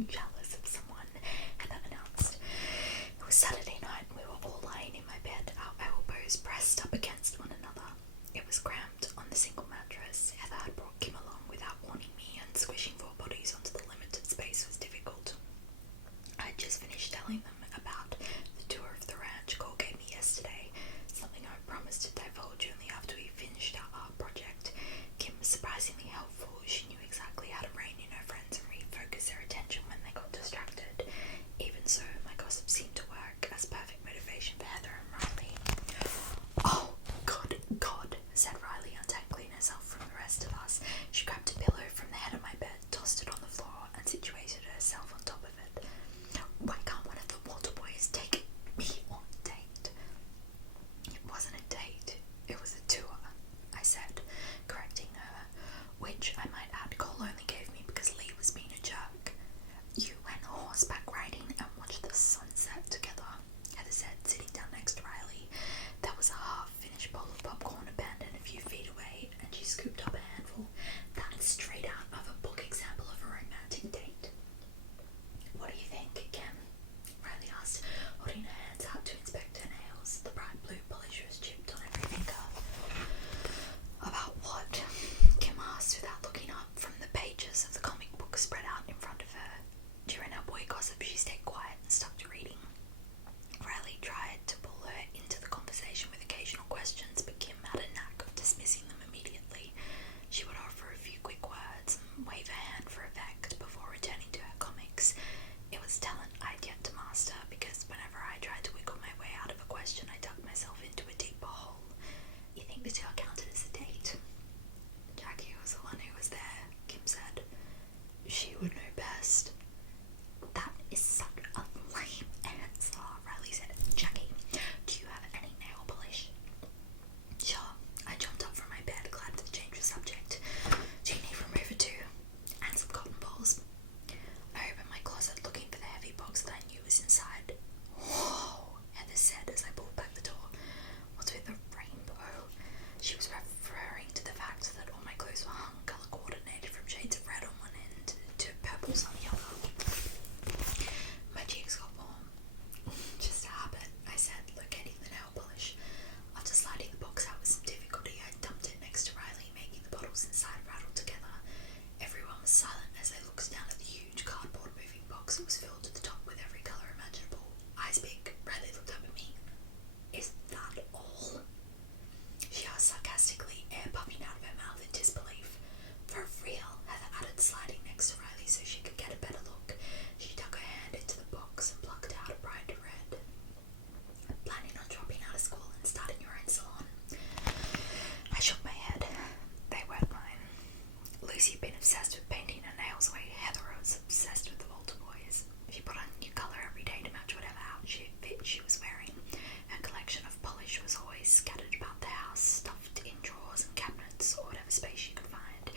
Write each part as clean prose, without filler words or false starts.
jealous of someone, Heather announced. It was Saturday night and we were all lying in my bed, our elbows pressed up against one another. It was cramped on the single mattress. Heather had brought Kim along without warning me, and squishing four bodies onto the limited space was difficult. I had just finished telling them about the tour of the ranch Cole gave me yesterday, something I promised to divulge only after we finished our art project. Kim was surprisingly helpful. She knew exactly how to rein in her friends and refocus their attention when they got distracted. Even so, my gossip seemed to work as perfect motivation for Heather and Riley. "Oh, good God," said Riley, untangling herself from the rest of us. She grabbed a pillow from the head of my bed, tossed it on the floor, and situated herself on top of it. "Why can't one of the water boys take me on a date?" "It wasn't a date, it was a tour," I said, correcting her, which I might add Cole only gave me because Lee was being a jerk. "You went horseback riding and watched the sunset together," Heather said, sitting down next to Riley. There was a half-finished bowl of popcorn abandoned a few feet away, and she scooped up a handful. "That's straight out of a book example of a romantic date." "What do you think, Kim?" Riley asked, holding her hands out to inspect her nails. The bright blue polish was chipped on every finger. "About what?" Kim asked without looking up from the pages of the comic book spread out in front of her. During our boy gossip, she stayed quiet and stuck to reading. Riley tried to pull her into the conversation with occasional questions, but Kim had a knack of dismissing them immediately. She would offer a few quick words and wave her hand for effect before returning to her comics. It was talent I'd yet to master, because whenever I tried to wiggle my way out of a question, I dug myself into a deeper hole. "You think the tour counted as a date?" "Jackie was the one who was there," Kim said. "She would know best." "That is such a lame answer," Riley said. "Jackie, do you have any nail polish?" "Sure." I jumped up from my bed, glad to change the subject. "Do you need remover too? And some cotton balls?" I opened my closet, looking for the heavy box that I knew was inside. "Whoa," Heather said as I pulled back the door. "What's with the rainbow?" She was referring to the fact that all my clothes were hung colour coordinated from shades of red on one end to purples on the other. My cheeks got warm. "Just a habit," I said, locating the nail polish. After sliding the box out with some difficulty, I dumped it next to Riley, making the bottles inside rattle together. Everyone was silent as I looked down at the huge cardboard moving box that was filled to the top with every colour imaginable. Eyes big, Riley looked up at me. "Is that all?" she asked sarcastically, air puffing out of her mouth in disbelief. "For real," Heather added, sliding next to Riley so she could get a better look. She dug her hand into the box and plucked out a bright red. "Planning on dropping out of school and starting your own salon?" I shook my head. They weren't mine. Lucy had been obsessed with painting her nails the way Heather was obsessed with the Walter boys. She put on a new colour every day to match whatever outfit she was wearing. Her collection of polish was always scattered about the house, stuffed in drawers and cabinets or whatever space she could find.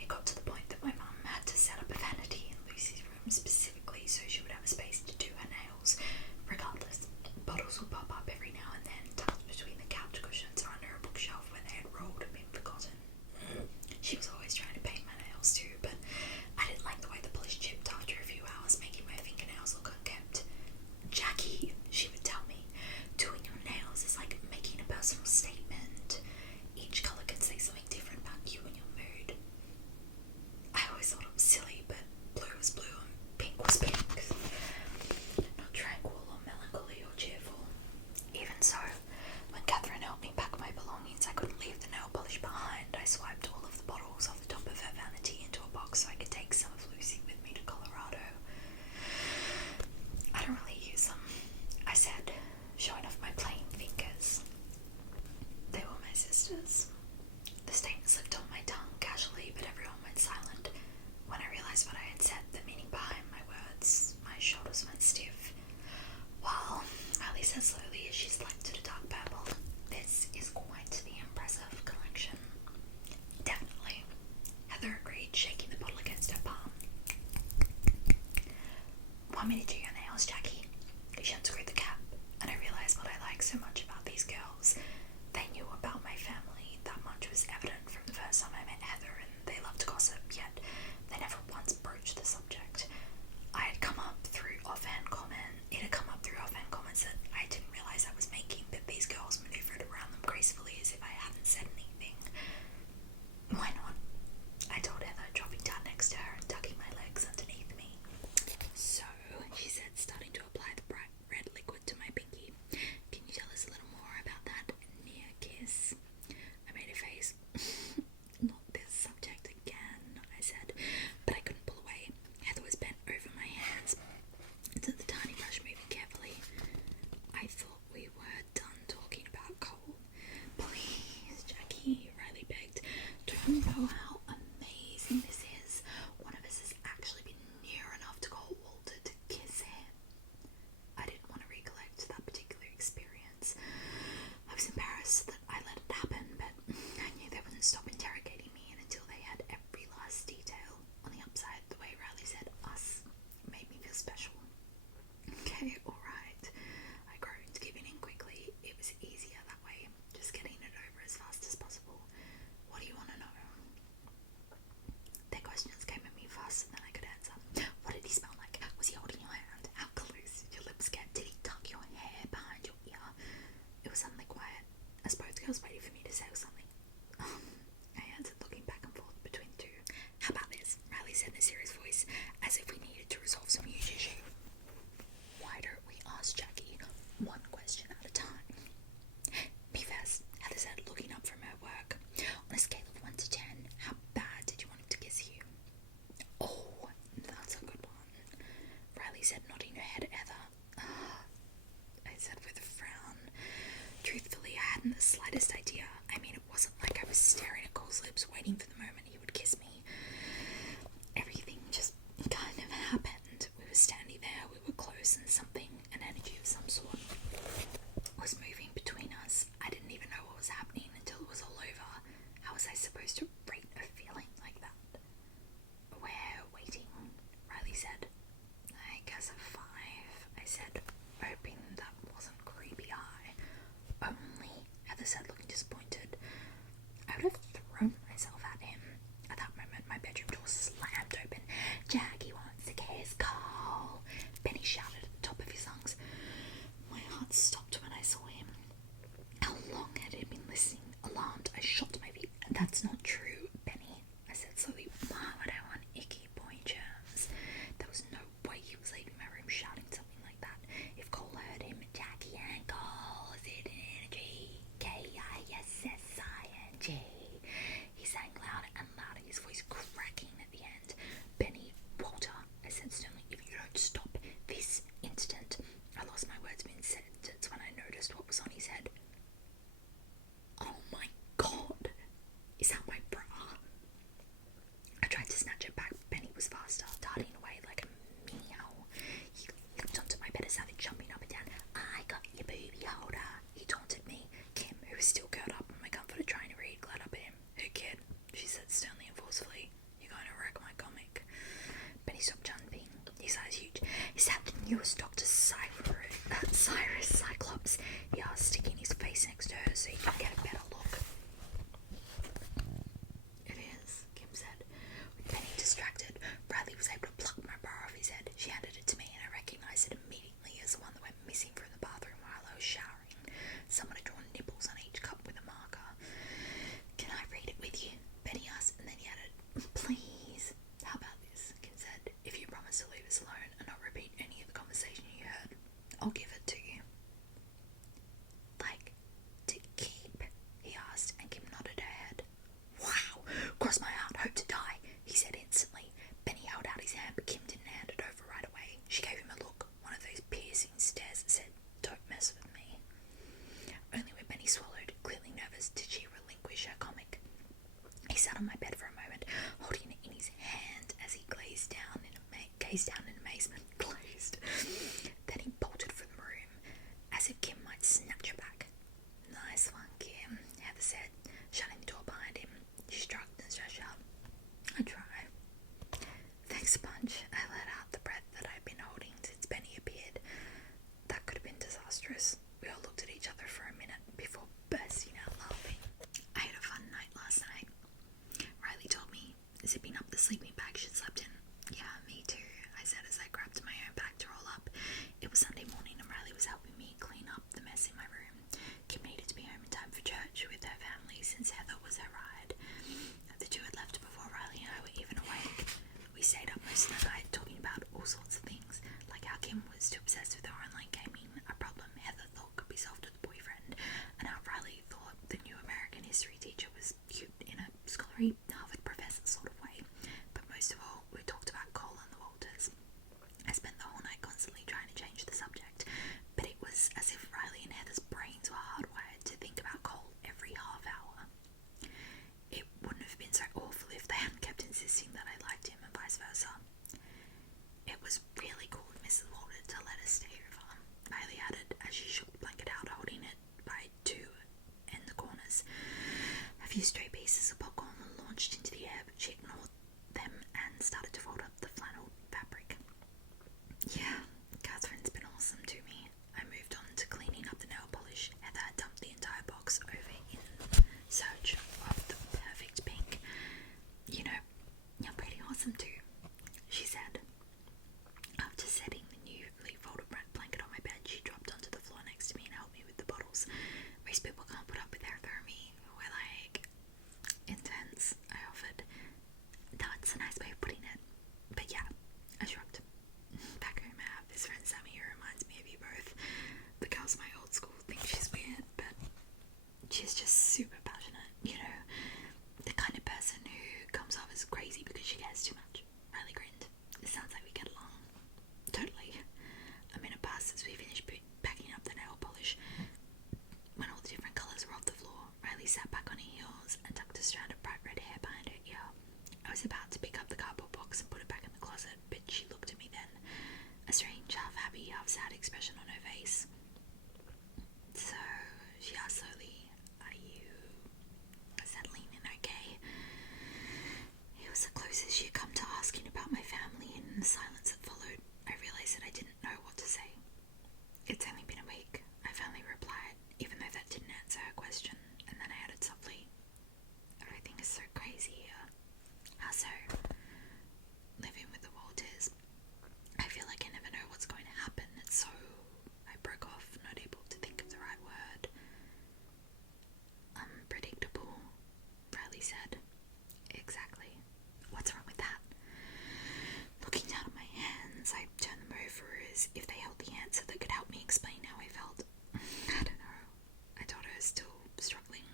It got to the point that my mum had to set up a vanity in Lucy's room specifically so she would have a space to do her nails. Regardless, bottles would pop up every now and then, tucked between the couch cushions or under a bookshelf where they had rolled and been forgotten. She was always trying to paint my nails too, but I didn't like the way the polish chipped after a few hours, making my fingernails look unkempt. "Jackie," she would tell me, "doing your nails is like making a personal statement. Each colour can say something different about you and your mood." I always thought it was silly, but blue was blue and pink was pink. Not tranquil or melancholy or cheerful. Even so, when Catherine helped me pack my belongings, I couldn't leave the nail polish behind. I swiped all of the bottles off the top of her vanity into a box so I could take some of Lucy with me to Colorado. "I don't really use them," I said, showing off my plain fingers. They were my sister's. The statement slipped on my tongue casually, but everyone went silent. When I realised what I had said, the meaning behind my words, my shoulders went stiff. "Well," Riley said slowly as she selected a dark purple, "this is quite the impressive collection." "Definitely," Heather agreed, shaking the bottle against her palm. "Want me to do your nails, Jackie?" She unscrewed the cap, and I realised what I liked so much about these girls. They knew about my family. That much was evident from the first time I met Heather, and they loved gossip, yet they never once broached the subject. I supposed to rate a feeling like that? We're waiting, Riley said. I guess a 5, I said, hoping that wasn't creepy high. Only, Heather said, looking disappointed. I would have thrown myself at him. At that moment, my bedroom door slammed open. Jackie wants to kiss Cole, Benny shouted at the top of his lungs. My heart stopped when I saw him. How long had he been listening? Alarmed, I shot to my feet. That's not true, Benny, I said slowly. Why would I want icky boy germs? There was no way he was leaving my room shouting something like that. If Cole heard him, Jackie and Cole, Z-N-G, K-I-S-S-I-N-G. He sang louder and louder, his voice cracking at the end. Benny, Walter, I said sternly, if you don't stop this instant. I lost my words mid-sentence when I noticed what was on his head. Oh my god, is that my bra? I tried to snatch it back, but Benny was faster, darting away like a meow. He leaped onto my bed as I was jumping up and down. I got your booby holder, he taunted me. Kim, who was still curled up on my comforter trying to read, glared up at him. Hey kid, she said sternly and forcefully, you're going to wreck my comic. Benny stopped jumping, his eyes huge. Is that the newest Dr. Cyrus Cyclops? He asked, sticking his face next to her so he could get a better look. It is, Kim said. With Benny distracted, Bradley was able to pluck my bra off his head. She handed it to me and I recognised it immediately as the one that went missing from the bathroom while I was showering. Someone had drawn nipples on each cup with a marker. Can I read it with you? Benny asked, and then he added, please. How about this? Kim said. If you promise to leave us alone and not repeat any of the conversation you heard, I'll give it to you. Like, to keep? He asked, and Kim nodded her head. Wow! Cross my heart, hope to die, he said instantly. Benny held out his hand, but Kim didn't hand it over right away. She gave him a look, one of those piercing stares that said, don't mess with me. Only when Benny swallowed, clearly nervous, did she relinquish her comic. He sat on my bed for a moment, holding it in his hand as he gazed down in amazement. Then he bolted from the room, as if Kim might snatch her back. Nice one, Kim, Heather said, shutting the door behind him. She shrugged and stretched out. I try. Thanks a bunch. I let out the breath that I'd been holding since Benny appeared. That could have been disastrous. We all looked at each other for a minute before bursting out laughing. I had a fun night last night, Riley told me, zipping up the sleeping bag she'd slept in. Yeah, me too, I said as I grabbed my own bag to roll up. It was Sunday morning and Riley was helping me clean up the mess in my room. Kim needed to be home in time for church with her family since Heather was her ride. The two had left before Riley and I were even awake. We stayed up most of the night talking about all sorts of things, like how Kim was too obsessed with her online gaming, a problem Heather thought could be solved with a boyfriend, and how Riley thought the new American history teacher was cute in a scholarly Harvard professor sort of way. But most of all, we talked about Cole and the Walters. I spent the whole night constantly trying to change the subject, but it was as if Riley and Heather's brains were hardwired to think about Cole every half hour. It wouldn't have been so awful if they hadn't kept insisting that I liked him and vice versa. It was really cool of Mrs. Walter to let us stay over, Riley added as she shook the blanket out, holding it by two end the corners. A few stray pieces of popcorn were launched into the air, but she ignored them and started to fold up the flannel fabric. Yeah, Catherine's been awesome to me. I moved on to cleaning up the nail polish. Heather had dumped the entire box over in search of the perfect pink. You know, you're pretty awesome too, she said. After setting the newly folded blanket on my bed, she dropped onto the floor next to me and helped me with the bottles. Most people can't put up with hypothermia. We're like, intense, I offered. That's a nice way of putting it. But yeah, I shrugged. Back home I have this friend Sammy who reminds me of you both. The girls my old school think she's weird, but she's just super passionate, you know, the kind of person who comes off as crazy because she cares too much. Riley grinned. It sounds like we get along. Totally. A minute passed as we finished packing up the nail polish. When all the different colours were off the floor, Riley sat back on her heels and tucked a strand of bright red hair behind her ear. I was about to pick up the cardboard box and put it back in the closet, but she looked at me then, a strange half-happy, half-sad expression on her face. So, she asked slowly, are you settling in okay? Riley said. Exactly. What's wrong with that? Looking down at my hands, I turned them over as if they held the answer that could help me explain how I felt. I don't know. I told her still struggling.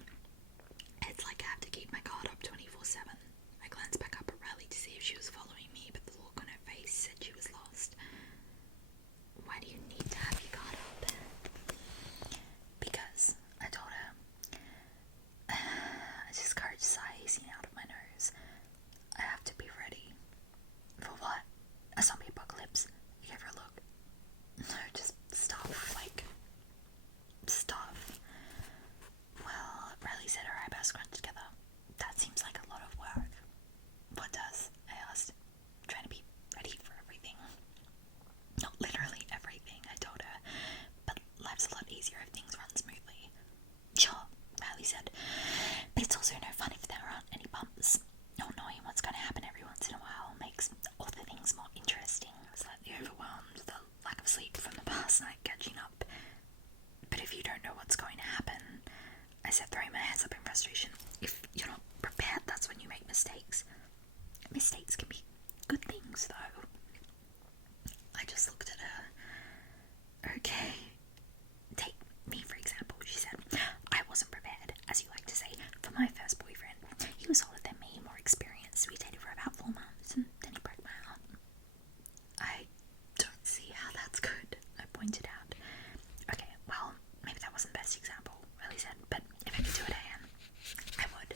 It's like I have to keep my guard up 24/7. I glanced back up at Riley to see if she was following me, but the look on her face said she was lost. Why do you need to have your guard up? Because, I told her. I discouraged sigh easing out of my nose. I have to be ready. For what? A zombie apocalypse? I gave her a look. No, just stuff. Like, stuff. Well, Riley said her eyebrows scrunched together. That seems like a lot of work. What does? I asked, trying to be ready for everything. Not literally everything, I told her, but life's a lot easier if things run smoothly. Sure, Riley said, but it's also no fun if there aren't any bumps. Not knowing what's going to happen every once in a while makes all the things more interesting. Slightly overwhelmed, the lack of sleep from the past night catching up. But if you don't know what's going to happen, I said, throwing my hands up in frustration, if you're not prepared, that's when you make mistakes. Mistakes can be good things, though. I just looked at her. Okay. Take me, for example, she said. I wasn't prepared, as you like to say, for my first boyfriend. He was older than me, more experienced. We dated for about 4 months, and then he broke my heart. I don't see how that's good, I pointed out. Okay, well, maybe that wasn't the best example, Riley said, but if I could do it again, I would.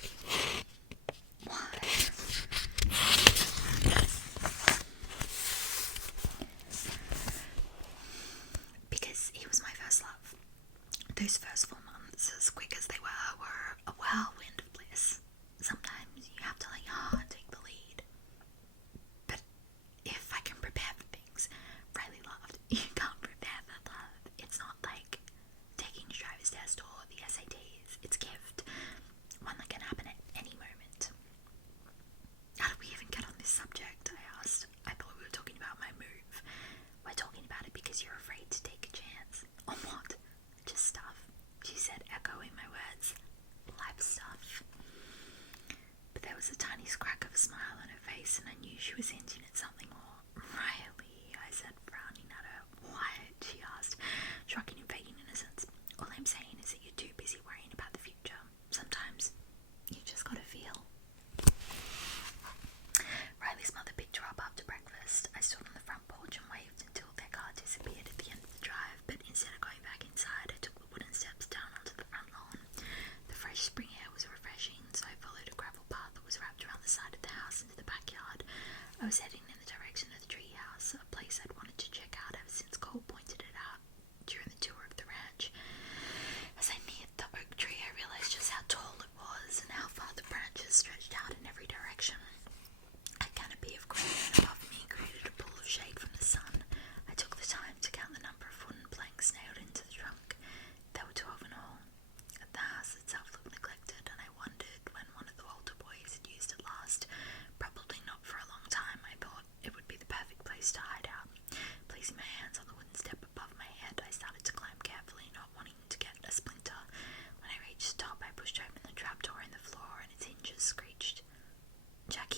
Why? Because he was my first love. Those first 4 months, as quick as they were a whirlwind of bliss. Sometimes you have to let your heart take the lead. But if I can prepare for things, Riley laughed. You can't prepare for love. It's not like taking a driver's test or the SATs. It's a gift. One that can happen at any moment. How did we even get on this subject? I asked. I thought we were talking about my move. We're talking about it because you're afraid to take a chance. On what? Just stuff, she said, echoing my words. Life stuff. But there was a tiny crack of a smile on her face, and I knew she was hinting at something more. Riley, I said, frowning at her. What? She asked, shrugging in fading innocence. All I'm saying is that you're too busy worrying about the future. Sometimes you just gotta feel. Riley's mother picked her up after breakfast. I stood on the front porch and waved until their car disappeared at the end of the drive, but instead of going back inside, I took the wooden steps down onto the front lawn. The fresh spring air was refreshing, so I followed a gravel path that was wrapped around the side of the house into the backyard. I was heading in the direction of the Treehouse, a place I'd wanted to check out ever since Cole pointed it out during the tour of the ranch. As I neared the oak tree, I realized just how tall it was and how far the branches stretched out in every direction. A canopy of green above me created a pool of shade from the sun. I took the time to count the number of wooden planks nailed into the trunk. There were 12 in all. The house itself looked neglected, and I wondered when one of the older boys had used it last. Probably not for a long time. I thought it would be the perfect place to hide out. Placing my hands on the wooden step above my head, I started to climb carefully, not wanting to get a splinter. When I reached the top, I pushed open the trapdoor in the floor, and its hinges screeched. Jack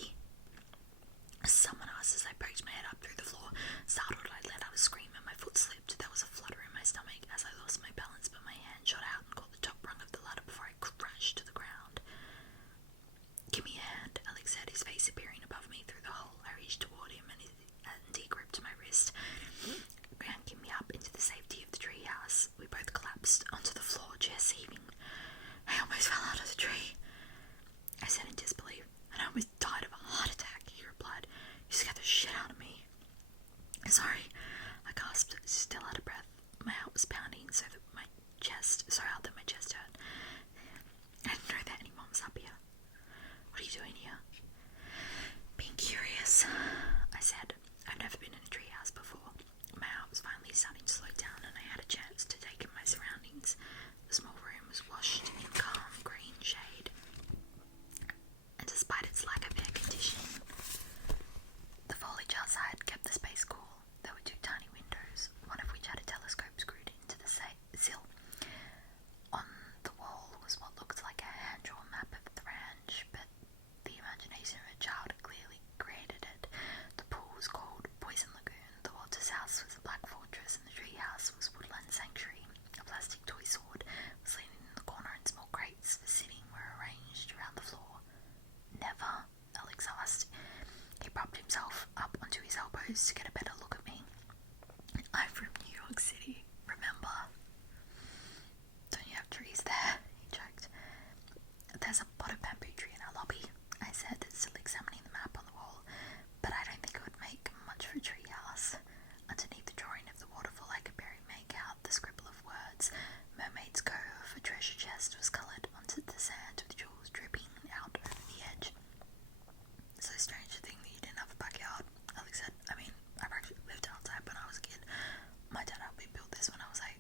pose to get a better look at me. I'm from New York City, remember? Don't you have trees there? He joked. There's a potted bamboo tree in our lobby, I said, still examining the map on the wall, but I don't think it would make much for a treehouse. Underneath the drawing of the waterfall I could barely make out the scribble of words. Mermaid's Cove, a treasure chest, was coloured onto the sand with jewels dripping out over the edge. So strange to think that you didn't have a backyard, Alex said. I mean, I've actually lived outside when I was a kid. My dad helped me build this when I was 8.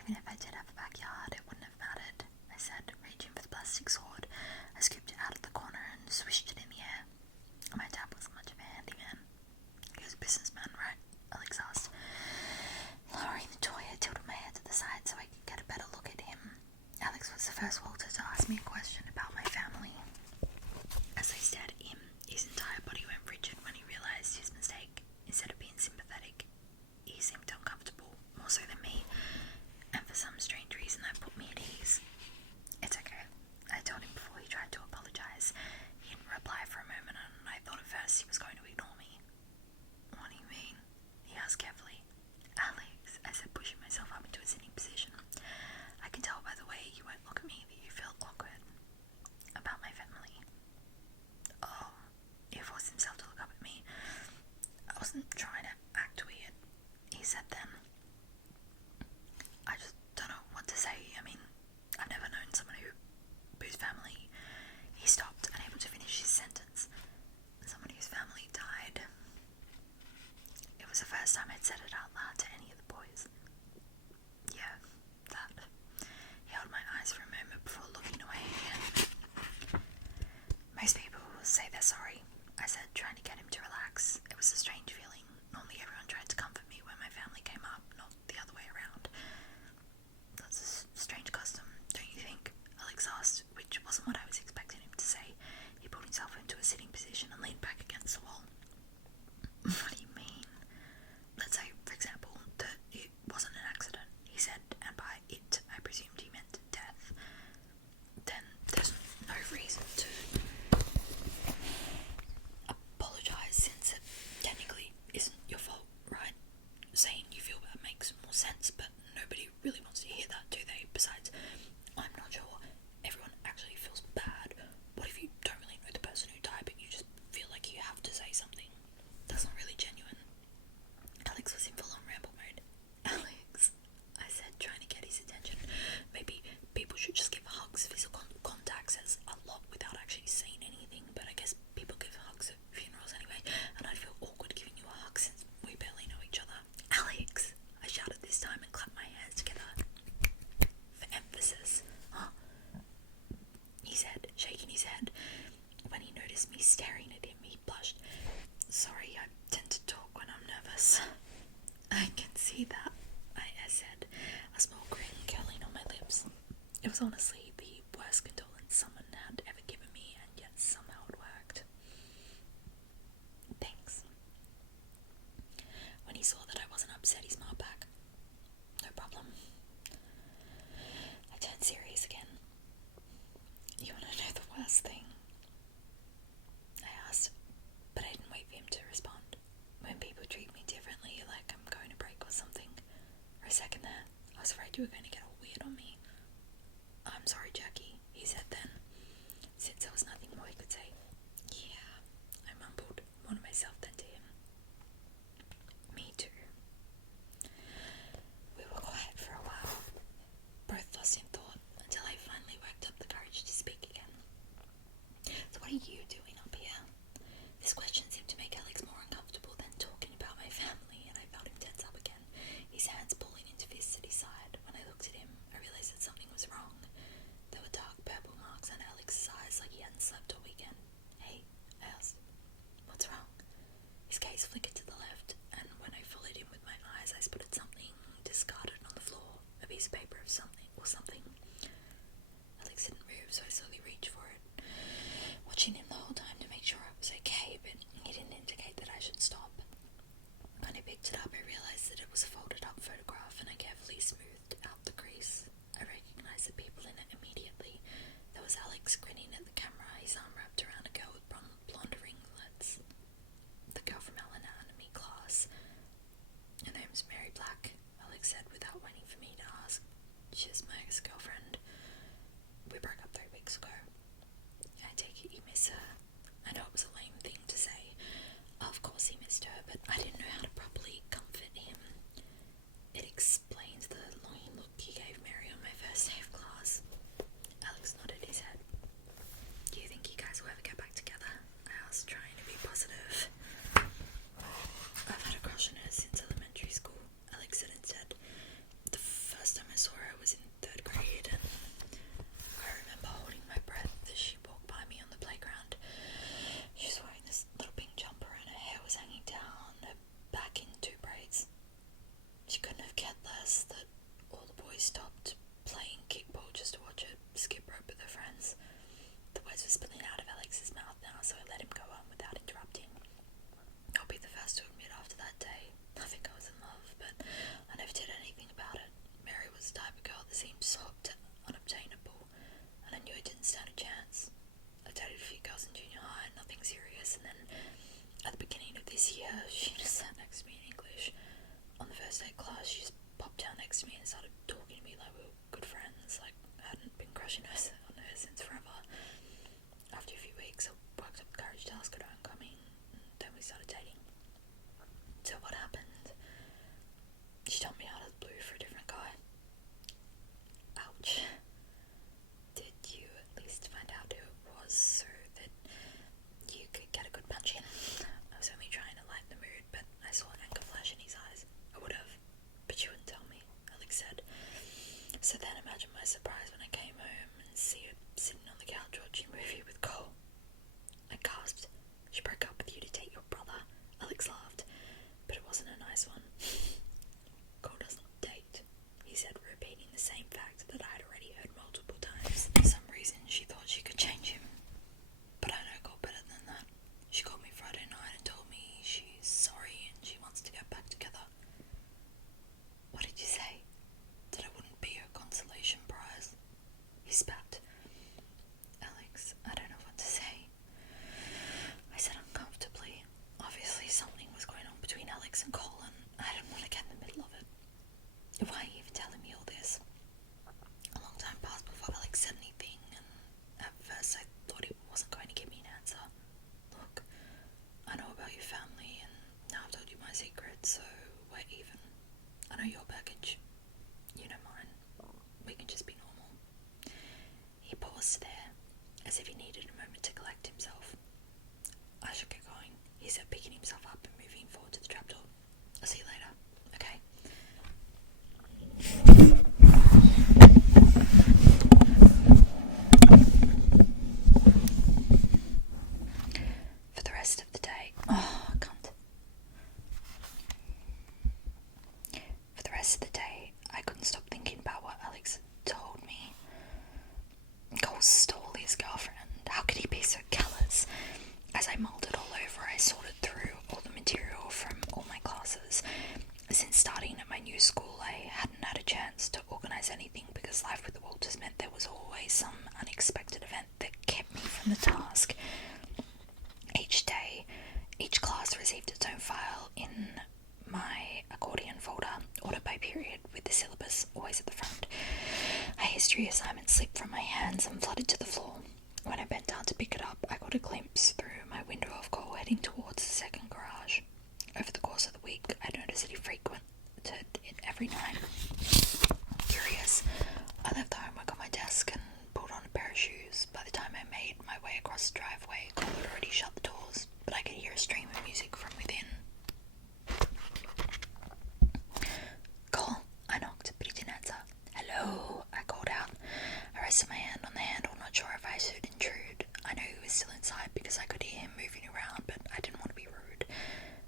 Even if I did have a backyard, it wouldn't have mattered, I said, reaching for the plastic sword. I scooped it out of the corner and swished it in the air. My dad wasn't much of a handyman. He was a businessman, right? Alex asked. Lowering the toy, I tilted my head to the side so I could get a better look at him. Alex was the first Walter to ask me a question about my family. As I stared at him, his entire body went rigid when he realised his mistake. Instead of being sympathetic, he seemed uncomfortable, more so than me, and for some strange reason that put me at ease. It's okay, I told him before he tried to apologise. He didn't reply for a moment, and I thought at first he was going to ignore me. What do you mean? He asked carefully. Alex, I said, pushing myself up into a sitting position. I can tell by the way you won't look at me that you feel awkward about my family. Oh, he forced himself to look up at me. I wasn't trying to act weird, he said then. I just don't know what to say. I mean, I've never known someone whose family... He stopped, unable to finish his sentence. Someone whose family died. It was the first time I'd said it out loud to any of the boys. Yeah, that. He held my eyes for a moment before looking away again. Most people say they're sorry, I said, trying to get him to relax. It was a strange feeling. Normally everyone tried to comfort me when my family came up, not the other way around. That's a strange custom, don't you think? Alex asked, which wasn't what I was expecting him to say. He pulled himself into a sitting position and leaned back against the wall. What do you mean? Let's say, for example, that it wasn't an accident, he said, and by it I presumed he meant death. Then there's no reason to apologise, since it technically isn't your fault, right? Saying you feel bad makes more sense, but nobody really wants to hear that, do they? Besides, I'm not sure everyone actually feels bad. What if you don't really know the person who died, but you just feel like you have to say something? That's not really genuine. Alex was in full-on ramble mode. Alex, I said, trying to get his attention. Maybe people should just give hugs. Physical contact says a lot without actually saying anything, but I guess people give hugs at funerals anyway, and I'd feel awkward giving you a hug since we barely know each other. Alex, I shouted this time and clapped my hands together for emphasis. Huh? He said, shaking his head. When he noticed me staring at him, he blushed. Sorry, I tend to talk when I'm nervous. I can see that, I said, a small grin curling on my lips. It was honestly the worst condolence someone had ever given me, and yet somehow it worked. Thanks. When he saw that I wasn't upset, he smiled back. No problem. I turned serious again. You want to know the worst thing? I asked, but I didn't wait for him to respond. When people treat me differently, like I'm going to break or something. For a second there, I was afraid you were going to get all weird on me. I'm sorry, Jackie, he said then, since there was nothing more he could say. Yeah, I mumbled, more to myself than to him. Me too. We were quiet for a while, both lost in thought, until I finally worked up the courage to speak again. So what are you doing up here? This question seemed to make Alex more uncomfortable than talking about my family, and I felt him tense up again, his hands pulling into fists at his side. When I looked at him, I realised that something was wrong. There were dark purple marks on Alex's eyes like he hadn't slept all weekend. Hey, I asked, what's wrong? His gaze flickered to the left, and when I followed him with my eyes, I spotted something discarded on the floor, a piece of paper of something. Alex didn't move, so I slowly reached for it, watching him the whole time to make sure I was okay, but he didn't indicate that I should stop. When I picked it up, I realised that it was a folded up photograph, and I carefully smoothed out the crease. I recognised the people in it immediately. There was Alex grinning at the camera, his arm wrapped around a girl with blonde ringlets. The girl from Eleanor name's Mary Black, Alex said without waiting for me to ask. She's my ex-girlfriend. We broke up 3 weeks ago. I take it you miss her. I know it was a lame thing to say. Of course he missed her, but I didn't know how to properly comfort him. It explains the longing look he gave Mary on my first day of class. Alex nodded his head. Do you think you guys will ever get back together? I asked, trying to be positive. I've had a crush on her since elementary school, Alex said instead. The first time I saw her was in 3rd grade, and I remember holding my breath as she walked by me on the playground. She was wearing this little pink jumper and her hair was hanging down, her back in 2 braids. She couldn't have cared less that all the boys stopped playing kickball just to watch her skip rope with her friends. The words were spilling out of Alex's mouth now, so I let him go on without interrupting. I'll be the first to admit after that day, I think I was in love, but I never did anything about it. Mary was the type of girl that seemed so unobtainable, and I knew I didn't stand a chance. I dated a few girls in junior high, nothing serious, and then at the beginning of this year, she just sat next to me in English. On the first day of class, she just popped down next to me and started talking to me like we were good friends, like I hadn't been crushing on her since forever. After a few weeks, I worked up the courage to ask her to homecoming, and then we started dating. So what happened? She told me out of the blue for a different guy. Ouch. Did you at least find out who it was so that you could get a good punch in? I was only trying to lighten the mood, but I saw anger flash in his eyes. I would have, but you wouldn't tell me, Alex said. So then imagine my surprise when I came home and see her sitting on the couch watching a movie with Cole. I gasped. She broke up with you to date your brother. Alex laughed, but it wasn't a nice one. Cole doesn't date, he said, repeating the same fact that I had already heard multiple times. For some reason, she thought she could change him. But I know Cole better than that. She called me Friday night and told me she's sorry and she wants to get back together. What did you say? That I wouldn't be her consolation prize? He spat. Alex, I don't know what to say. I said uncomfortably. Obviously something was going on between Alex and Cole, and I didn't want to get in the middle of it. Why are you even telling me all this? A long time passed before Alex said anything, and at first I thought he wasn't going to give me an answer. Look, I know about your family, and now I've told you my secret, so we're even. I know your package. You know mine. We can just be normal. He paused there, as if he needed a moment to collect himself. I should get going, he said, picking himself up and moving forward to the trapdoor. I'll see you later, okay? For the rest of the day, For the rest of the day, I couldn't stop thinking about what Alex had told me. Cole stole his girlfriend. How could he be so callous? As I mulled it all over, I sorted through all the material from all my classes. Since starting at my new school, I hadn't had a chance to organise anything because life with the Walters meant there was always some unexpected event that kept me from the task. Each day, each class received its own file in my accordion folder, ordered by period, with the syllabus always at the front. A history assignment slipped from my hands and flooded to the floor. When I bent down to pick it up, I got a glimpse through my window of Cole heading towards the second garage. Over the course of the week, I noticed that he frequented it every night. Curious, I left the homework on my desk and pulled on a pair of shoes. By the time I made my way across the driveway, Cole had already shut the doors, but I could hear a stream of music from within. Cole, I knocked, but he didn't answer. Hello, I called out. I rested my hand on the handle, not sure if I should intrude. I knew he was still inside because I could hear him moving around, but I didn't want to be rude.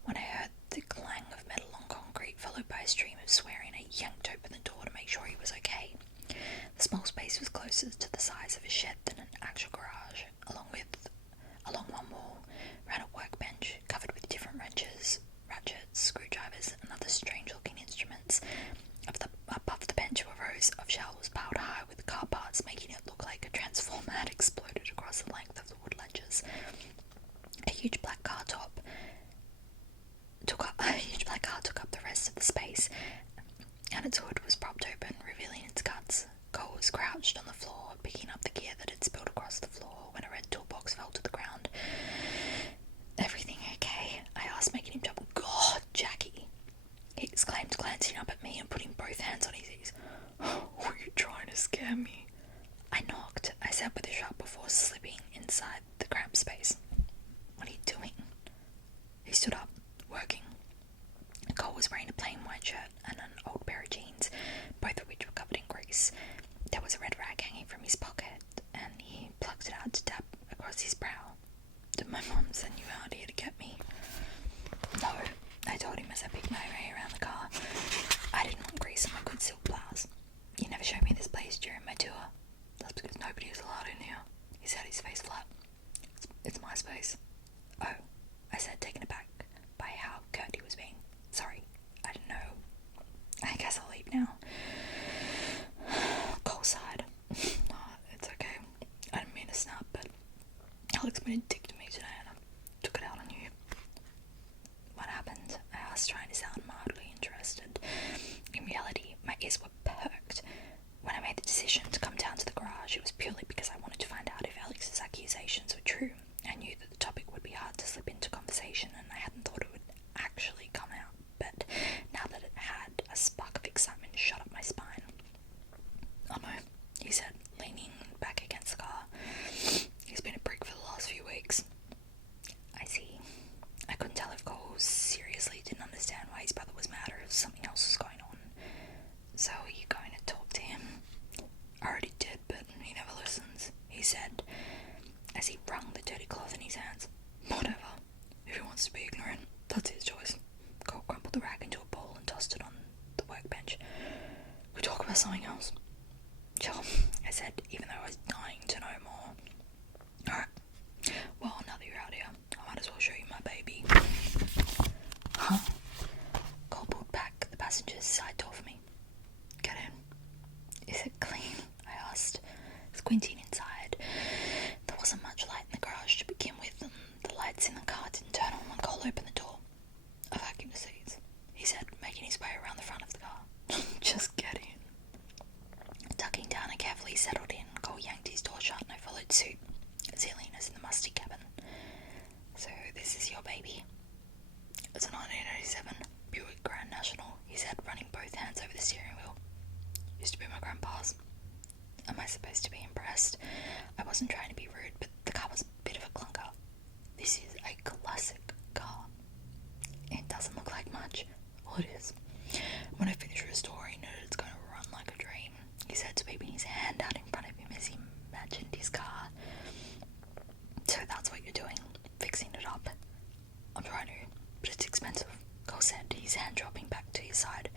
When I heard the clang of metal on concrete, followed by a stream of swearing, I yanked open the door to make sure he was okay. The small space was closer to the size of a shed than an actual garage. Along one wall ran a workbench covered with different wrenches, ratchets, screwdrivers, and other strange-looking instruments. Above the bench were rows of shelves piled high with car parts, making it look like a transformer had exploded across the length of the wood ledges. A huge black car took up the rest of the space. and its hood was propped open, revealing its guts. Cole was crouched on the floor, picking up the gear that had spilled across the floor when a red toolbox fell to the ground. "Everything okay?" I asked, making him jump. "God, Jackie!" he exclaimed, glancing up at me and putting both hands on his ears. "Were you trying to scare me?" I knocked, I said with a shrug before slipping inside the cramped space. "What are you doing?" He stood up, working. Cole was wearing a plain white shirt and an old pair of jeans, both of which were covered in grease. There was a red rag hanging from his pocket, and he plucked it out to dab across his brow. "Did my mum send you out here to get me?" "No," I told him as I picked my way around the car. "I didn't want grease on my good silk blouse. You never showed me this place during my tour." "That's because nobody is allowed in here," he said, his face flat. It's my space." "Oh," I said, taken aback by how curt he was being. "Sorry, I didn't know. I guess I'll leave now." Cole sighed. "Oh, it's okay. I didn't mean to snap, but Alex made a dick to me today and I took it out on you." "What happened?" I asked, trying to sound mildly interested. In reality, my ears were perked. When I made the decision to come down to the garage, it was purely because I wanted to find out if Alex's accusations were true. I knew that the topic would be hard to slip into conversation, and I hadn't thought it would actually come out, but now that it had, a spark of excitement shot up my spine. "Oh no," he said, leaning back against the car. "He's been a prick for the last few weeks." "I see." I couldn't tell if Cole seriously didn't understand why his brother was mad or if something else was going on. "So are you going to talk to him?" "I already did, but he never listens," he said, as he wrung the dirty cloth in his hands. "Whatever. If he wants to be ignorant, that's his choice." Cole crumpled the rag into a ball and tossed it on the workbench. "We talk about something else." "Sure," I said, even though I was dying to know more. "Alright. Well, now that you're out here, I might as well show you my baby." "Huh?" Cole pulled back the passenger's side door for me. "Get in." "Is it clean?" I asked, squinting inside. There wasn't much light in the garage to begin with, and the lights in the car didn't turn on when Cole opened the door. "I vacuumed the seats," he said, making his way around the front of the car. "Just get in." Ducking down, I carefully settled in. Cole yanked his door shut and I followed suit, sealing us in the musty cabin. "So this is your baby?" "It's a 1987 Buick Grand National," he said, running both hands over the steering wheel. "Used to be my grandpa's." Am I supposed to be impressed? I wasn't trying to be rude, but the car was a bit of a clunker. "This is a classic car." "It doesn't look like much." "Well, it is. When I finish restoring it, it's going to run like a dream," he said, sweeping his hand out in front of him as he imagined his car. "So that's what you're doing, fixing it up?" "I'm trying to, but it's expensive," Cole said, his hand dropping back to his side.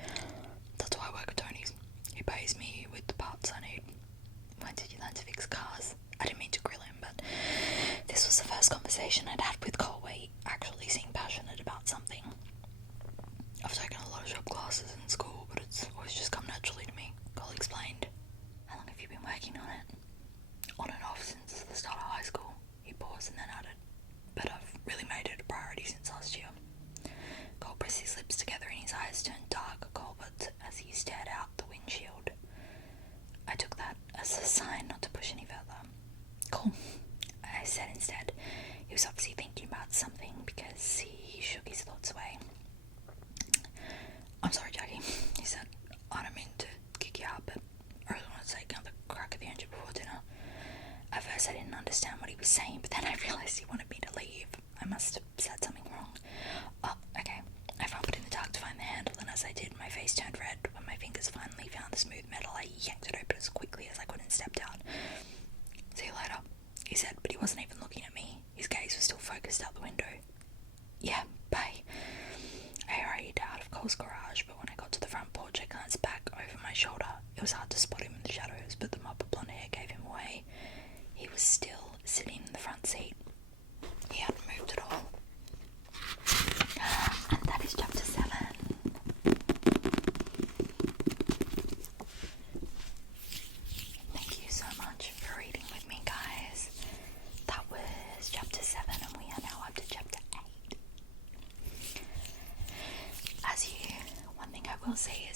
"That's why I work at Tony's. He pays me with the parts I need." "When did you learn to fix cars?" I didn't mean to grill him, but this was the first conversation I'd had with Cole where he actually seemed passionate about something. "I've taken a lot of shop classes in school, but it's always just come naturally to me," Cole explained. "How long have you been working on it?" "On and off since the start of high school." He paused and then added, "But I've really made it a priority since last year." Cole pressed his lips together and his eyes turned dark Colbert as he stared out the windshield. I took that as a sign not to push any further. "Cool," I said instead. He was obviously thinking about something because he shook his thoughts away. "I'm sorry, Jackie," he said. "I don't mean to kick you out, but I really want to take another crack at the engine before dinner." At first I didn't understand what he was saying, but then I realised he wanted me to leave. I must have said something wrong. "Oh, okay." I fumbled in the dark to find the handle, and as I did, my face turned red. When my fingers finally found the smooth metal, I yanked it open as quickly as I could and stepped out. "See you later," he said, but he wasn't even looking at me. His gaze was still focused out the window. "Yeah, bye." I hurried out of Cole's garage, but when I got to the front porch, I glanced back over my shoulder. It was hard to spot him in the shadows, but the mop of blonde hair gave him away. He was still sitting in the front seat. He hadn't moved at all. And that is chapter 7. Thank you so much for reading with me, guys. That was chapter 7 and we are now up to chapter 8. One thing I will say